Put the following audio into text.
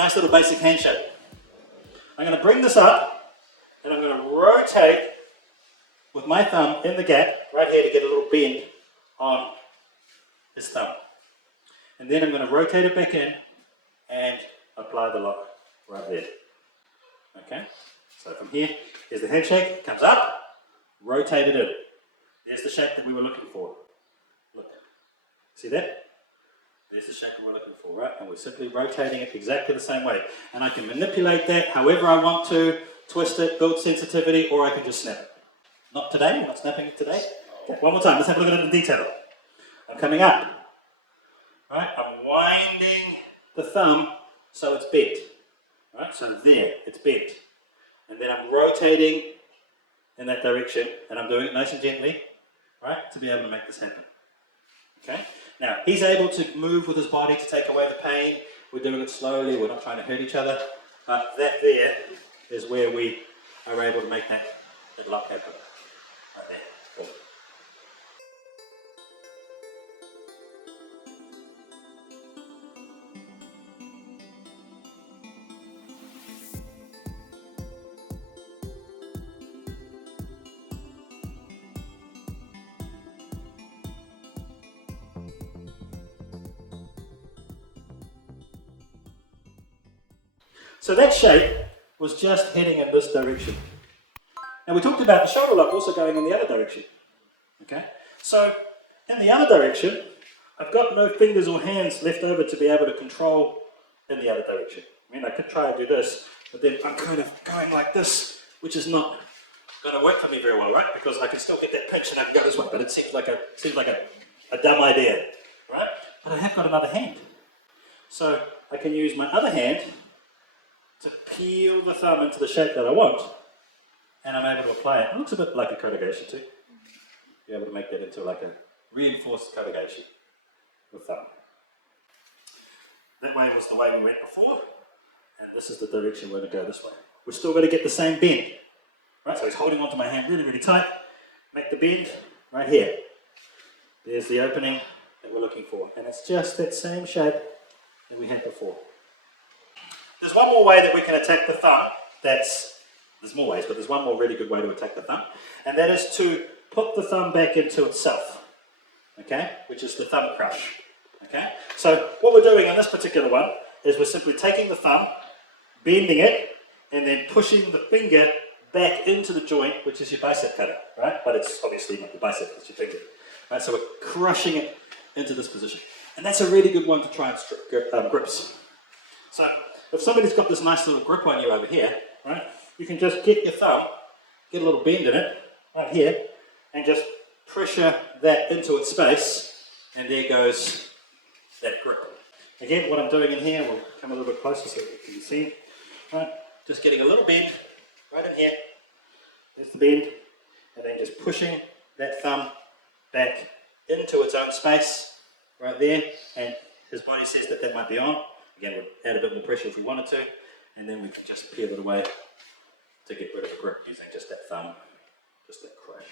Nice little basic handshake. I'm going to bring this up and I'm going to rotate with my thumb in the gap right here to get a little bend on his thumb. And then I'm going to rotate it back in and apply the lock right there. Okay, so from here, here's the handshake, comes up, rotate it in. There's the shape that we were looking for. Look, see that? There's the shape we were looking for, right? And we're simply rotating it exactly the same way. And I can manipulate that however I want to, twist it, build sensitivity, or I can just snap it. Not today, we're not snapping it today. Okay, one more time, let's have a look at it in detail. I'm coming up, right? I'm winding the thumb so it's bent, right? So there, it's bent. And then I'm rotating in that direction, and I'm doing it nice and gently, right? To be able to make this happen, okay? Now, he's able to move with his body to take away the pain. We're doing it slowly, we're not trying to hurt each other. That there is where we are able to make that lock happen. Right there. Cool. So that shape was just heading in this direction. And we talked about the shoulder lock also going in the other direction. Okay? So in the other direction, I've got no fingers or hands left over to be able to control in the other direction. I mean, I could try and do this, but then I'm kind of going like this, which is not going to work for me very well, right? Because I can still get that pinch and I can go this way, but it seems like a dumb idea, right? But I have got another hand. So I can use my other hand to peel the thumb into the shape that I want, and I'm able to apply it. It looks a bit like a kotegashii too. Be able to make that into like a reinforced kotegashii with thumb. That way was the way we went before, and this is the direction we're going to go this way. We're still going to get the same bend, right? So he's holding onto my hand really, really tight. Make the bend right here. There's the opening that we're looking for, and it's just that same shape that we had before. There's one more way that we can attack the thumb. There's more ways, but there's one more really good way to attack the thumb, and that is to put the thumb back into itself, okay, which is the thumb crush, okay. So what we're doing in this particular one is we're simply taking the thumb, bending it, and then pushing the finger back into the joint, which is your bicep cutter, right? But it's obviously not your bicep, it's your finger, right? So we're crushing it into this position, and that's a really good one to try and grips. So if somebody's got this nice little grip on you over here, right, you can just get your thumb, get a little bend in it, right here, and just pressure that into its space, and there goes that grip. Again, what I'm doing in here, we'll come a little bit closer so you can see, right, just getting a little bend right in here, there's the bend, and then just pushing that thumb back into its own space, right there, and his body says that that might be on. Again, we'll add a bit more pressure if we wanted to, and then we can just peel it away to get rid of the grip using just that thumb, just that crush.